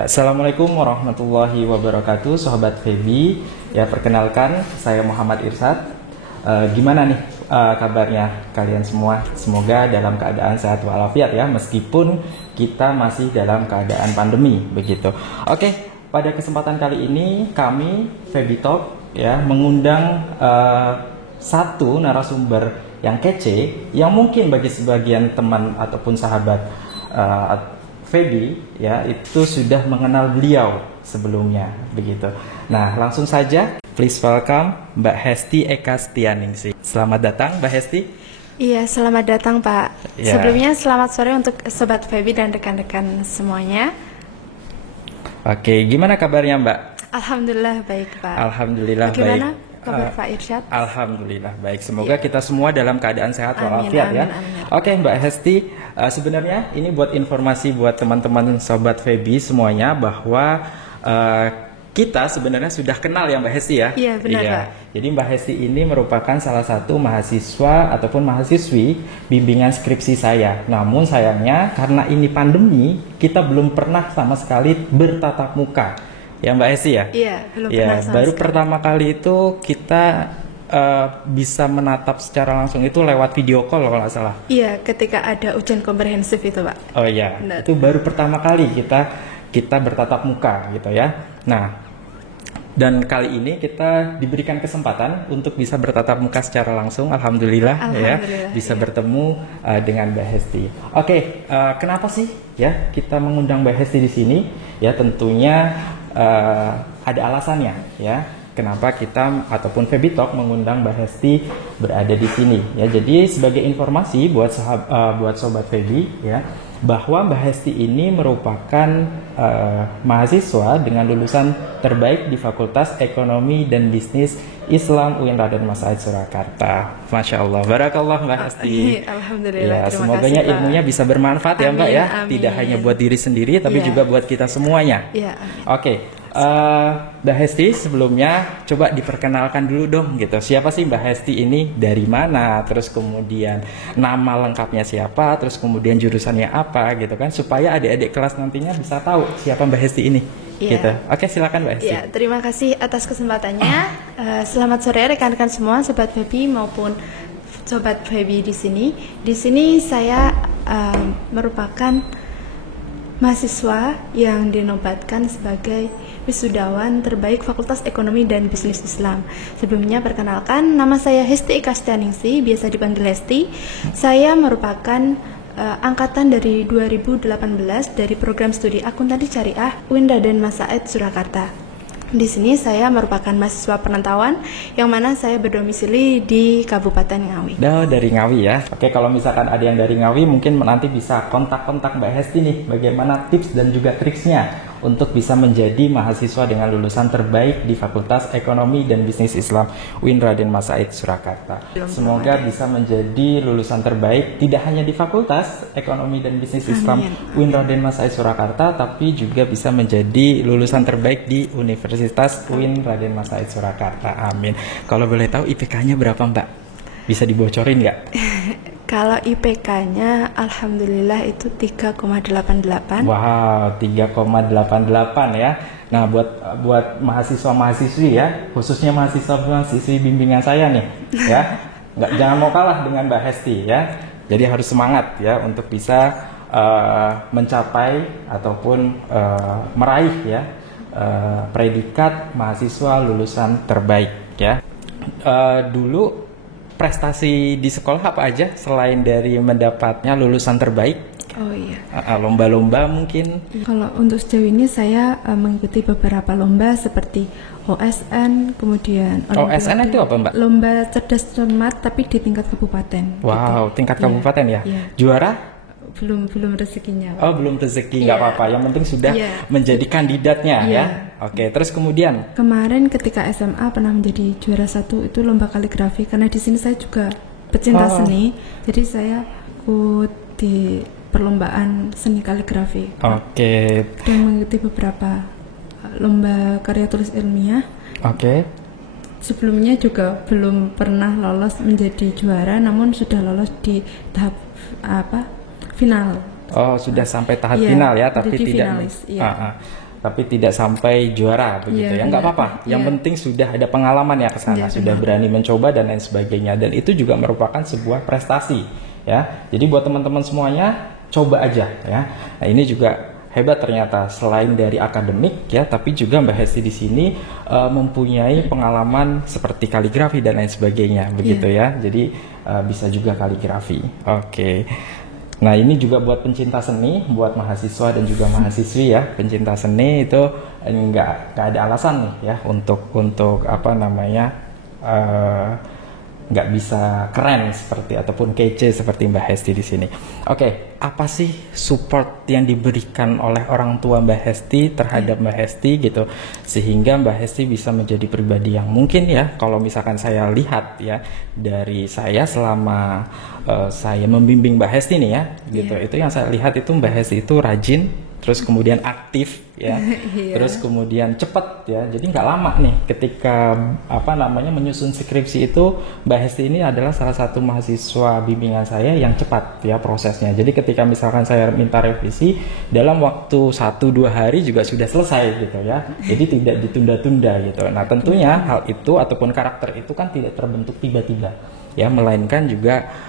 Ya, Assalamualaikum warahmatullahi wabarakatuh, sahabat Febi. Ya, perkenalkan saya Muhammad Irsad. Gimana nih kabarnya kalian semua? Semoga dalam keadaan sehat walafiat ya, meskipun kita masih dalam keadaan pandemi begitu. Oke, pada kesempatan kali ini kami Febi Talk ya mengundang satu narasumber yang kece, yang mungkin bagi sebagian teman ataupun sahabat Febi ya itu sudah mengenal beliau sebelumnya begitu. Nah, langsung saja please welcome Mbak Hesti Eka Setianingsih. Selamat datang Mbak Hesti. Iya, selamat datang Pak. Ya. Sebelumnya selamat sore untuk Sobat Febi dan rekan-rekan semuanya. Oke, gimana kabarnya Mbak? Alhamdulillah baik Pak. Alhamdulillah bagaimana baik. Kabar Pak Irsyad? Alhamdulillah baik. Semoga kita semua dalam keadaan sehat walafiat ya. Amin. Oke Mbak Hesti, sebenarnya ini buat informasi buat teman-teman Sobat Febi semuanya bahwa kita sebenarnya sudah kenal ya Mbak Hesti ya. Iya benar Pak. Jadi Mbak Hesti ini merupakan salah satu mahasiswa ataupun mahasiswi bimbingan skripsi saya. Namun sayangnya karena ini pandemi, kita belum pernah sama sekali bertatap muka. Ya Mbak Hesti ya? Iya, belum pernah sama baru sekali. Pertama kali itu kita bisa menatap secara langsung itu lewat video call kalau nggak salah. Iya, ketika ada ujian komprehensif itu Pak. Oh iya, benar. Itu baru pertama kali kita bertatap muka gitu ya. Nah, dan kali ini kita diberikan kesempatan untuk bisa bertatap muka secara langsung. Alhamdulillah ya, bisa bertemu dengan Mbak Hesti. Oke, kenapa sih ya kita mengundang Mbak Hesti di sini? Ya tentunya ada alasannya ya kenapa kita ataupun Febi Talk mengundang Mbak Hesti berada di sini ya. Jadi sebagai informasi buat buat sobat Febi ya, bahwa Mbak Hesti ini merupakan mahasiswa dengan lulusan terbaik di Fakultas Ekonomi dan Bisnis Islam UIN Raden Mas Said Surakarta. Masya Allah, barakallah Mbak Hesti. Alhamdulillah. Ya, semoganya ilmunya bisa bermanfaat ya Mbak ya. Amin. Tidak hanya buat diri sendiri, tapi juga buat kita semuanya. Ya, Oke, Mbak Hesti sebelumnya coba diperkenalkan dulu dong gitu. Siapa sih Mbak Hesti ini? Dari mana? Terus kemudian nama lengkapnya siapa? Terus kemudian jurusannya apa gitu kan? Supaya adik-adik kelas nantinya bisa tahu siapa Mbak Hesti ini. Ya. Gitu. Oke, silakan Mbak Hesti. Ya, terima kasih atas kesempatannya. Selamat sore rekan-rekan semua, Sobat Febi maupun Sobat Febi di sini. Di sini saya merupakan mahasiswa yang dinobatkan sebagai wisudawan terbaik Fakultas Ekonomi dan Bisnis Islam. Sebelumnya perkenalkan, nama saya Hesti Eka Setianingsih, biasa dipanggil Hesti. Saya merupakan angkatan dari 2018 dari program studi akuntansi syariah UIN Raden Mas Said Surakarta. Di sini saya merupakan mahasiswa perantauan yang mana saya berdomisili di Kabupaten Ngawi. Dari Ngawi ya. Oke, kalau misalkan ada yang dari Ngawi mungkin nanti bisa kontak-kontak Mbak Hesti nih, bagaimana tips dan juga triksnya untuk bisa menjadi mahasiswa dengan lulusan terbaik di Fakultas Ekonomi dan Bisnis Islam UIN Raden Mas Said Surakarta. Semoga bisa menjadi lulusan terbaik tidak hanya di Fakultas Ekonomi dan Bisnis Islam UIN Raden Mas Said Surakarta, tapi juga bisa menjadi lulusan terbaik di Universitas UIN Raden Mas Said Surakarta. Amin. Kalau boleh tahu IPK-nya berapa Mbak? Bisa dibocorin nggak? Kalau IPK-nya Alhamdulillah itu 3,88. Wow, 3,88 ya. Nah, buat mahasiswa-mahasiswi ya, khususnya mahasiswa-mahasiswi bimbingan saya nih ya, jangan mau kalah dengan Mbak Hesti ya. Jadi harus semangat ya untuk bisa mencapai ataupun meraih ya predikat mahasiswa lulusan terbaik ya. Dulu prestasi di sekolah apa aja selain dari mendapatnya lulusan terbaik? Oh iya. Lomba-lomba mungkin? Kalau untuk sejauh ini saya mengikuti beberapa lomba seperti OSN, kemudian OSN itu apa Mbak? Lomba cerdas cermat tapi di tingkat kabupaten. Wow, gitu. Tingkat kabupaten ya? Iya. Juara? Belum rezekinya. Oh, belum rezeki, nggak apa-apa. Yang penting sudah menjadi kandidatnya ya. Oke, terus kemudian? Kemarin ketika SMA pernah menjadi juara 1 itu lomba kaligrafi, karena di sini saya juga pecinta seni, jadi saya ikut di perlombaan seni kaligrafi. Oke. Dan mengikuti beberapa lomba karya tulis ilmiah. Oke. Sebelumnya juga belum pernah lolos menjadi juara, namun sudah lolos di tahap final. Oh, sudah sampai tahap final ya, tapi tidak. Finalis, iya. tapi tidak sampai juara begitu ya, nggak apa-apa. Yang penting sudah ada pengalaman ya ke sana, sudah berani mencoba dan lain sebagainya, dan itu juga merupakan sebuah prestasi ya. Jadi buat teman-teman semuanya, coba aja ya. Nah, ini juga hebat ternyata, selain dari akademik ya, tapi juga Mbak Hesti di sini mempunyai pengalaman seperti kaligrafi dan lain sebagainya begitu ya. Jadi bisa juga kaligrafi. Oke. Nah, ini juga buat pencinta seni, buat mahasiswa dan juga mahasiswi ya, pencinta seni itu nggak ada alasan nih ya untuk apa namanya nggak bisa keren seperti ataupun kece seperti Mbak Hesti di sini. Oke, apa sih support yang diberikan oleh orang tua Mbak Hesti terhadap Mbak Hesti gitu, sehingga Mbak Hesti bisa menjadi pribadi yang mungkin ya, kalau misalkan saya lihat ya dari saya selama saya membimbing Mbak Hesti nih ya, gitu, itu yang saya lihat itu Mbak Hesti itu rajin, terus kemudian aktif ya, terus kemudian cepat ya. Jadi nggak lama nih ketika apa namanya menyusun skripsi itu, Mbak Hesti ini adalah salah satu mahasiswa bimbingan saya yang cepat ya prosesnya. Jadi ketika misalkan saya minta revisi, dalam waktu 1-2 hari juga sudah selesai gitu ya. Jadi tidak ditunda-tunda gitu. Nah, tentunya hal itu ataupun karakter itu kan tidak terbentuk tiba-tiba ya, melainkan juga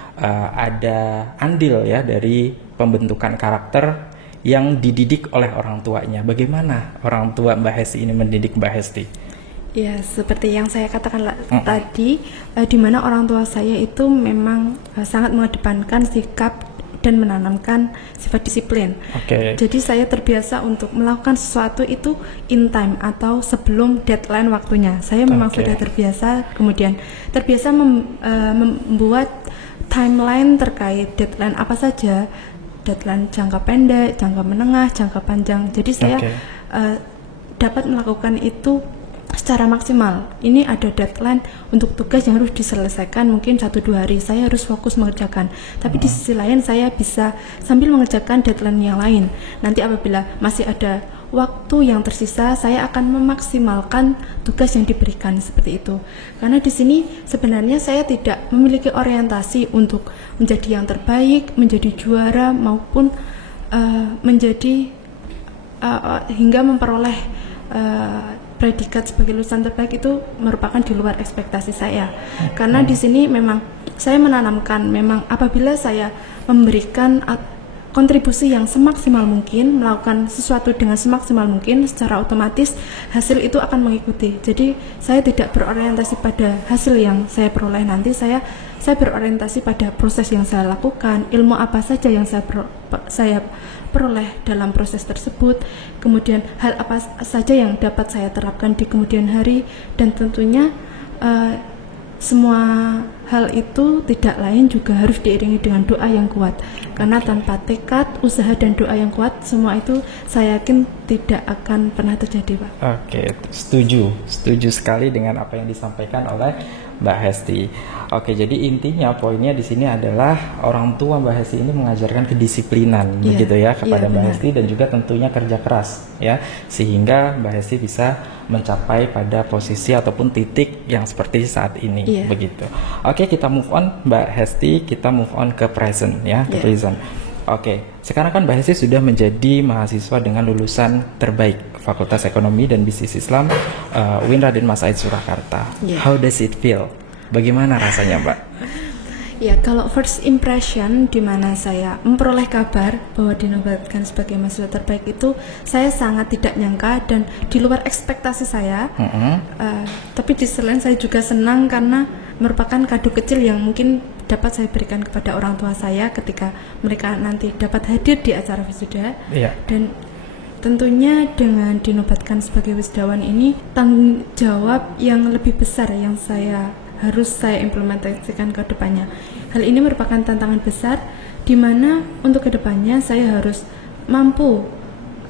ada andil ya dari pembentukan karakter yang dididik oleh orang tuanya. Bagaimana orang tua Mbak Hesti ini mendidik Mbak Hesti? Ya, seperti yang saya katakan tadi, di mana orang tua saya itu memang sangat mengedepankan sikap dan menanamkan sifat disiplin. Jadi saya terbiasa untuk melakukan sesuatu itu in time atau sebelum deadline waktunya. Saya memang sudah terbiasa, kemudian terbiasa membuat timeline terkait deadline apa saja, deadline jangka pendek, jangka menengah, jangka panjang. Jadi saya dapat melakukan itu secara maksimal. Ini ada deadline untuk tugas yang harus diselesaikan mungkin 1-2 hari, saya harus fokus mengerjakan. Tapi di sisi lain saya bisa sambil mengerjakan deadline yang lain. Nanti apabila masih ada waktu yang tersisa, saya akan memaksimalkan tugas yang diberikan seperti itu. Karena di sini sebenarnya saya tidak memiliki orientasi untuk menjadi yang terbaik, menjadi juara maupun menjadi hingga memperoleh predikat sebagai lulusan terbaik. Itu merupakan di luar ekspektasi saya. Karena di sini memang saya menanamkan, memang apabila saya memberikan kontribusi yang semaksimal mungkin, melakukan sesuatu dengan semaksimal mungkin, secara otomatis hasil itu akan mengikuti. Jadi saya tidak berorientasi pada hasil yang saya peroleh nanti, saya berorientasi pada proses yang saya lakukan, ilmu apa saja yang saya peroleh dalam proses tersebut, kemudian hal apa saja yang dapat saya terapkan di kemudian hari, dan tentunya semua hal itu tidak lain juga harus diiringi dengan doa yang kuat. Karena tanpa tekad, usaha dan doa yang kuat, semua itu saya yakin tidak akan pernah terjadi, Pak. Oke, setuju sekali dengan apa yang disampaikan oleh Mbak Hesti. Oke, jadi intinya poinnya di sini adalah orang tua Mbak Hesti ini mengajarkan kedisiplinan begitu ya kepada Mbak Hesti, dan juga tentunya kerja keras ya, sehingga Mbak Hesti bisa mencapai pada posisi ataupun titik yang seperti saat ini begitu. Oke, kita move on Mbak Hesti, kita move on ke present ya, ke present. Oke, sekarang kan Mbak Hesti sudah menjadi mahasiswa dengan lulusan terbaik Fakultas Ekonomi dan Bisnis Islam UIN Raden Mas Said Surakarta. How does it feel? Bagaimana rasanya, Mbak? Ya, kalau first impression di mana saya memperoleh kabar bahwa dinobatkan sebagai mahasiswa terbaik itu, saya sangat tidak nyangka dan di luar ekspektasi saya. Tapi di selain saya juga senang karena merupakan kado kecil yang mungkin dapat saya berikan kepada orang tua saya ketika mereka nanti dapat hadir di acara wisuda. Dan tentunya dengan dinobatkan sebagai wisudawan ini, tanggung jawab yang lebih besar yang harus saya implementasikan ke depannya. Hal ini merupakan tantangan besar di mana untuk ke depannya saya harus mampu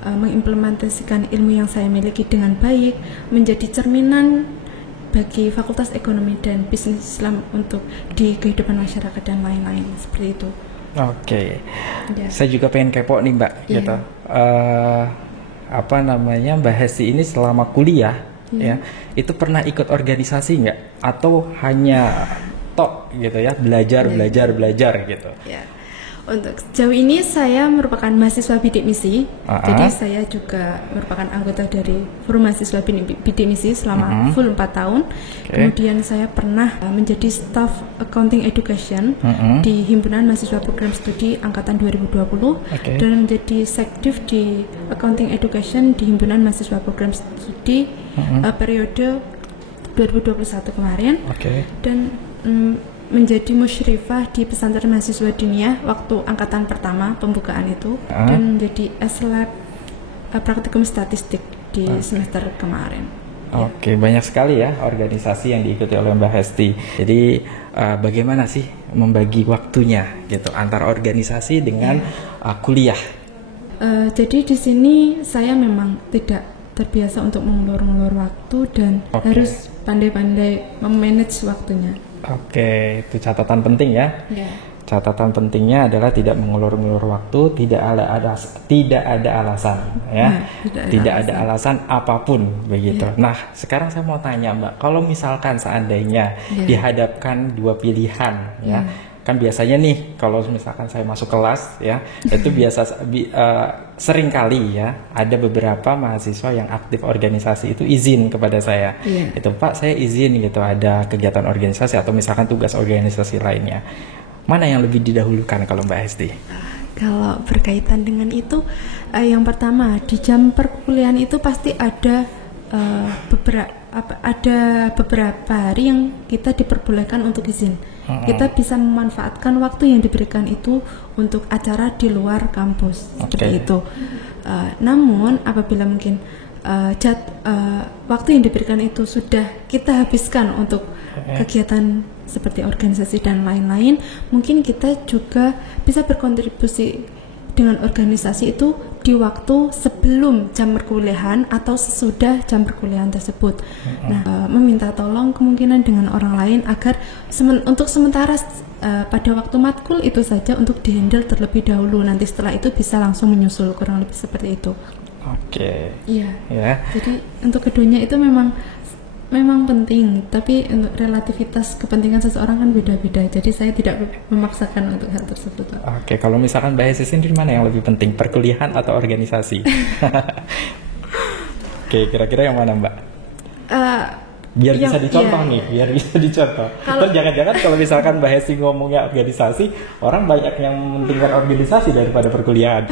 mengimplementasikan ilmu yang saya miliki dengan baik, menjadi cerminan bagi Fakultas Ekonomi dan Bisnis Islam untuk di kehidupan masyarakat dan lain-lain seperti itu. Oke. Saya juga pengen kepo nih, Mbak, gitu. Apa namanya, Mbak Hesti ini selama kuliah ya, itu pernah ikut organisasi nggak? Atau hanya tok gitu ya, belajar gitu? Untuk sejauh ini saya merupakan mahasiswa bidik misi, jadi saya juga merupakan anggota dari Forum Mahasiswa Bidik Misi selama full 4 tahun. Kemudian saya pernah menjadi staff Accounting Education di Himpunan Mahasiswa Program Studi Angkatan 2020 dan menjadi sekdiv di Accounting Education di Himpunan Mahasiswa Program Studi periode 2021 kemarin. Dan menjadi musyrifah di pesantren mahasiswa dunia waktu angkatan pertama pembukaan itu dan menjadi eslab praktikum statistik di semester kemarin. Banyak sekali ya organisasi yang diikuti oleh Mbak Hesti. Jadi bagaimana sih membagi waktunya gitu antara organisasi dengan kuliah? Jadi di sini saya memang tidak terbiasa untuk mengulur-ngulur waktu dan harus pandai-pandai memanage waktunya. Itu catatan penting ya. Catatan pentingnya adalah tidak mengulur-ngulur waktu, tidak ada alasan ya. Tidak ada alasan apapun begitu. Nah, sekarang saya mau tanya Mbak, kalau misalkan seandainya dihadapkan dua pilihan ya. Kan biasanya nih kalau misalkan saya masuk kelas ya, itu sering kali ya ada beberapa mahasiswa yang aktif organisasi itu izin kepada saya. Itu Pak, saya izin gitu ada kegiatan organisasi atau misalkan tugas organisasi lainnya. Mana yang lebih didahulukan kalau Mbak Hesti? Kalau berkaitan dengan itu, yang pertama di jam perkuliahan itu pasti ada beberapa hari yang kita diperbolehkan untuk izin. Kita bisa memanfaatkan waktu yang diberikan itu untuk acara di luar kampus seperti itu. Namun apabila mungkin waktu yang diberikan itu sudah kita habiskan untuk kegiatan seperti organisasi dan lain-lain, mungkin kita juga bisa berkontribusi dengan organisasi itu di waktu sebelum jam perkuliahan atau sesudah jam perkuliahan tersebut. Nah, meminta tolong kemungkinan dengan orang lain agar untuk sementara pada waktu matkul itu saja untuk dihandle terlebih dahulu. Nanti setelah itu bisa langsung menyusul, kurang lebih seperti itu. Jadi untuk keduanya itu memang penting, tapi untuk relativitas kepentingan seseorang kan beda-beda. Jadi saya tidak memaksakan untuk hal tersebut. Kalau misalkan Mbak Hesti sendiri mana yang lebih penting, perkuliahan atau organisasi? Kira-kira yang mana Mbak? Biar bisa dicontoh nih, biar bisa dicontoh. Atau jangan-jangan kalau misalkan Mbak Hesti ngomongnya organisasi, orang banyak yang mementingkan organisasi daripada perkuliahan.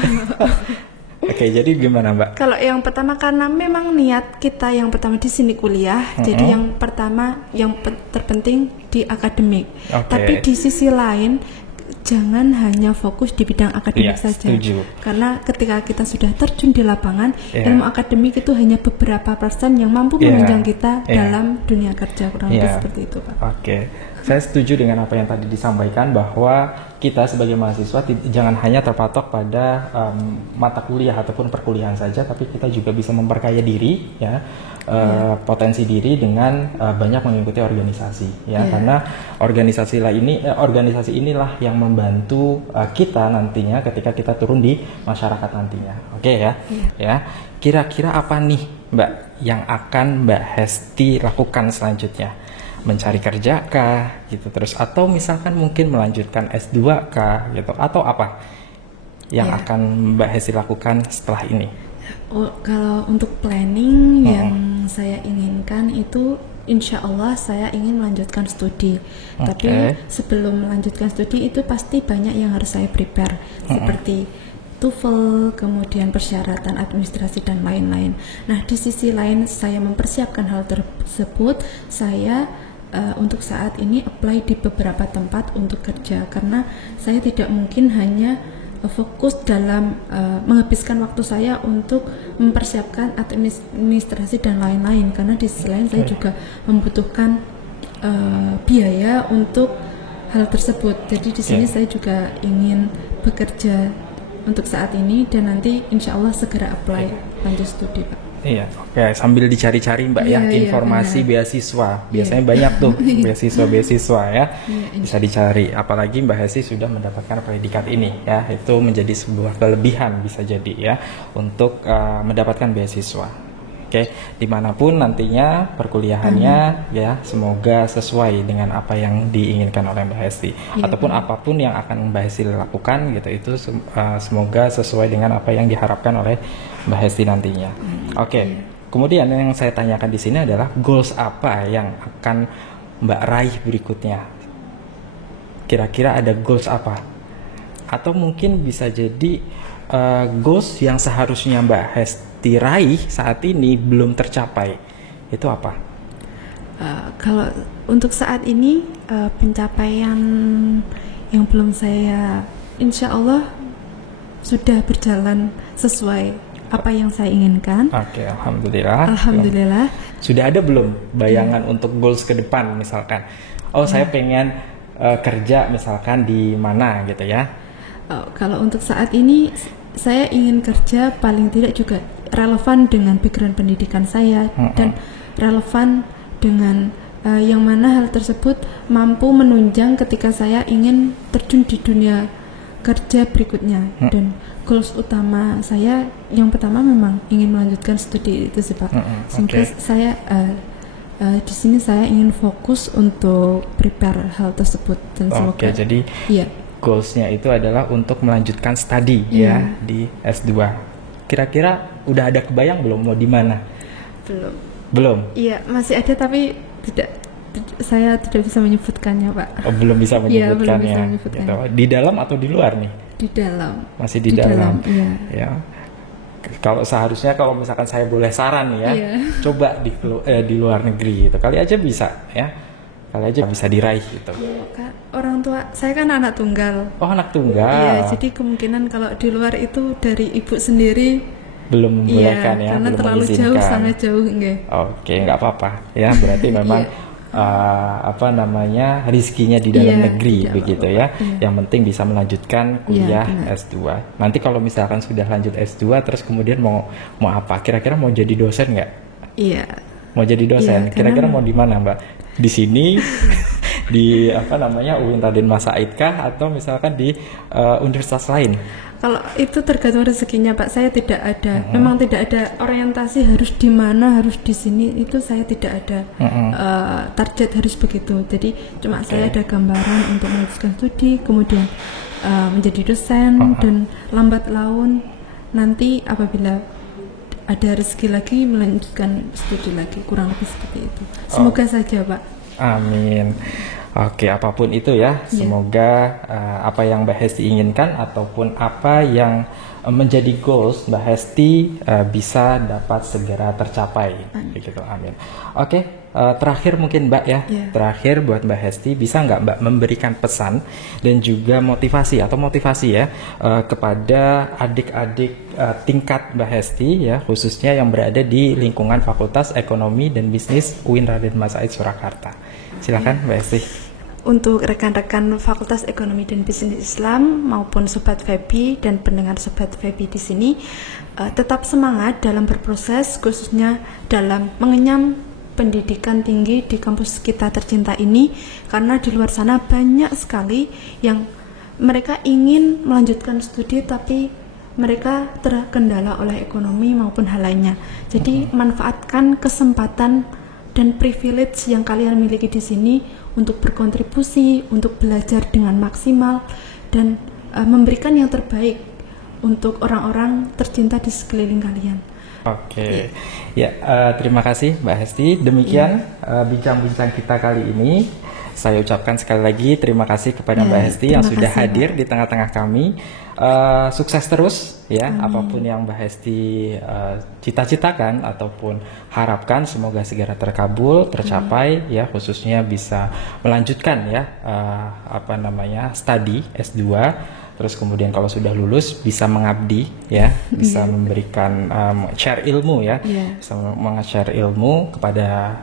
Jadi gimana Mbak? Kalau yang pertama karena memang niat kita yang pertama di sini kuliah, jadi yang pertama yang terpenting di akademik. Tapi di sisi lain jangan hanya fokus di bidang akademik saja. Setuju. Karena ketika kita sudah terjun di lapangan, ilmu akademik itu hanya beberapa persen yang mampu menunjang kita dalam dunia kerja, kurang lebih seperti itu Pak. Saya setuju dengan apa yang tadi disampaikan bahwa kita sebagai mahasiswa jangan hanya terpatok pada mata kuliah ataupun perkuliahan saja, tapi kita juga bisa memperkaya diri ya, potensi diri dengan banyak mengikuti organisasi ya, karena organisasi inilah yang membantu kita nantinya ketika kita turun di masyarakat nantinya. Ya. Kira-kira apa nih Mbak yang akan Mbak Hesti lakukan selanjutnya? Mencari kerja kah gitu terus, atau misalkan mungkin melanjutkan S2 kah gitu, atau apa yang akan Mbak Hesti lakukan setelah ini? Kalau untuk planning yang saya inginkan itu insya Allah saya ingin melanjutkan studi. Tapi sebelum melanjutkan studi itu pasti banyak yang harus saya prepare, seperti TOEFL, kemudian persyaratan administrasi dan lain-lain. Nah, di sisi lain saya mempersiapkan hal tersebut, saya untuk saat ini apply di beberapa tempat untuk kerja, karena saya tidak mungkin hanya fokus dalam menghabiskan waktu saya untuk mempersiapkan administrasi dan lain-lain, karena di sisi lain saya juga membutuhkan biaya untuk hal tersebut. Jadi di sini saya juga ingin bekerja untuk saat ini dan nanti insya Allah segera apply lanjut studi Pak. Sambil dicari-cari Mbak informasi beasiswa. Biasanya banyak tuh beasiswa ya. Bisa dicari. Apalagi Mbak Hesti sudah mendapatkan predikat ini ya. Itu menjadi sebuah kelebihan bisa jadi ya untuk mendapatkan beasiswa. Oke, dimanapun nantinya perkuliahannya ya, semoga sesuai dengan apa yang diinginkan oleh Mbak Hesti, ataupun apapun yang akan Mbak Hesti lakukan gitu, itu semoga sesuai dengan apa yang diharapkan oleh Mbak Hesti nantinya. Oke, kemudian yang saya tanyakan di sini adalah goals apa yang akan Mbak raih berikutnya? Kira-kira ada goals apa? Atau mungkin bisa jadi goals yang seharusnya Mbak Hesti raih saat ini belum tercapai, itu apa? Kalau untuk saat ini pencapaian yang belum saya, insya Allah sudah berjalan sesuai apa yang saya inginkan. Oke, alhamdulillah. Alhamdulillah. Sudah ada belum bayangan untuk goals ke depan, misalkan? Saya pengen kerja misalkan di mana gitu ya? Kalau untuk saat ini saya ingin kerja paling tidak juga relevan dengan background pendidikan saya dan relevan dengan yang mana hal tersebut mampu menunjang ketika saya ingin terjun di dunia kerja berikutnya. Dan goals utama saya yang pertama memang ingin melanjutkan studi itu sih Pak. Semoga saya di sini saya ingin fokus untuk prepare hal tersebut dan semoga. Jadi goalsnya itu adalah untuk melanjutkan studi ya di S2. Kira-kira udah ada kebayang belum mau di mana? Belum. Iya, masih ada tapi saya tidak bisa menyebutkannya, Pak. Belum bisa menyebutkannya. Belum bisa menyebutkannya. Gitu. Di dalam atau di luar nih? Di dalam. Masih di dalam. Iya. Ya. Kalau seharusnya kalau misalkan saya boleh saran ya, coba di luar negeri gitu. Kali aja bisa ya. Kali aja bisa diraih gitu. Orang tua saya kan anak tunggal. Oh, anak tunggal. Iya, jadi kemungkinan kalau di luar itu dari ibu sendiri belum membolehkan ya, karena belum terlalu mengizinkan. jauh, sangat jauh enggak. Oke, nggak apa-apa ya. Berarti memang rizkinya di dalam negeri begitu ya. Yang penting bisa melanjutkan kuliah S2. Nanti kalau misalkan sudah lanjut S2 terus kemudian mau apa? Kira-kira mau jadi dosen nggak? Iya. Mau jadi dosen. Kira-kira mau di mana, Mbak? Di sini di UIN Raden Mas Said kah atau misalkan di universitas lain? Kalau itu tergantung rezekinya Pak, saya tidak ada. Memang tidak ada orientasi harus di mana, harus di sini, itu saya tidak ada target harus begitu. Jadi cuma saya ada gambaran untuk melanjutkan studi, kemudian menjadi dosen dan lambat laun nanti apabila ada rezeki lagi melanjutkan studi lagi, kurang lebih seperti itu. Semoga saja Pak. Amin. Oke, apapun itu ya, semoga apa yang Mbak Hesti inginkan ataupun apa yang menjadi goals Mbak Hesti bisa dapat segera tercapai. Begitu, amin. Oke, terakhir mungkin Mbak ya, terakhir buat Mbak Hesti, bisa nggak Mbak memberikan pesan dan juga motivasi ya kepada adik-adik tingkat Mbak Hesti ya, khususnya yang berada di lingkungan Fakultas Ekonomi dan Bisnis UIN Raden Mas Said Surakarta. Silakan Mbak Hesti. Untuk rekan-rekan Fakultas Ekonomi dan Bisnis Islam maupun Sobat Febi dan pendengar Sobat Febi di sini, tetap semangat dalam berproses, khususnya dalam mengenyam pendidikan tinggi di kampus kita tercinta ini, karena di luar sana banyak sekali yang mereka ingin melanjutkan studi tapi mereka terkendala oleh ekonomi maupun hal lainnya. Jadi manfaatkan kesempatan dan privilege yang kalian miliki di sini untuk berkontribusi, untuk belajar dengan maksimal dan memberikan yang terbaik untuk orang-orang tercinta di sekeliling kalian. Oke. Terima kasih Mbak Hesti. Demikian bincang-bincang kita kali ini. Saya ucapkan sekali lagi terima kasih kepada Mbak Hesti yang sudah hadir di tengah-tengah kami. Sukses terus ya. Amin. Apapun yang Mbak Hesti cita-citakan ataupun harapkan semoga segera terkabul, tercapai ya, khususnya bisa melanjutkan ya studi S2. Terus kemudian kalau sudah lulus bisa mengabdi ya, bisa memberikan share ilmu ya, bisa meng-share ilmu kepada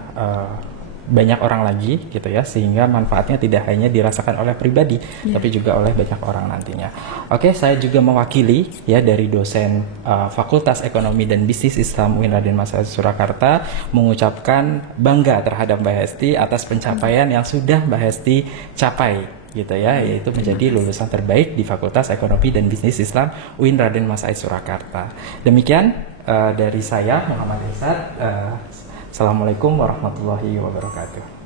banyak orang lagi gitu ya, sehingga manfaatnya tidak hanya dirasakan oleh pribadi tapi juga oleh banyak orang nantinya. Oke, saya juga mewakili ya dari dosen Fakultas Ekonomi dan Bisnis Islam UIN Raden Mas Said Surakarta mengucapkan bangga terhadap Mbak Hesti atas pencapaian yang sudah Mbak Hesti capai gitu ya, yaitu menjadi lulusan terbaik di Fakultas Ekonomi dan Bisnis Islam UIN Raden Mas Said Surakarta. Demikian dari saya Muhammad Irsad. Assalamualaikum warahmatullahi wabarakatuh.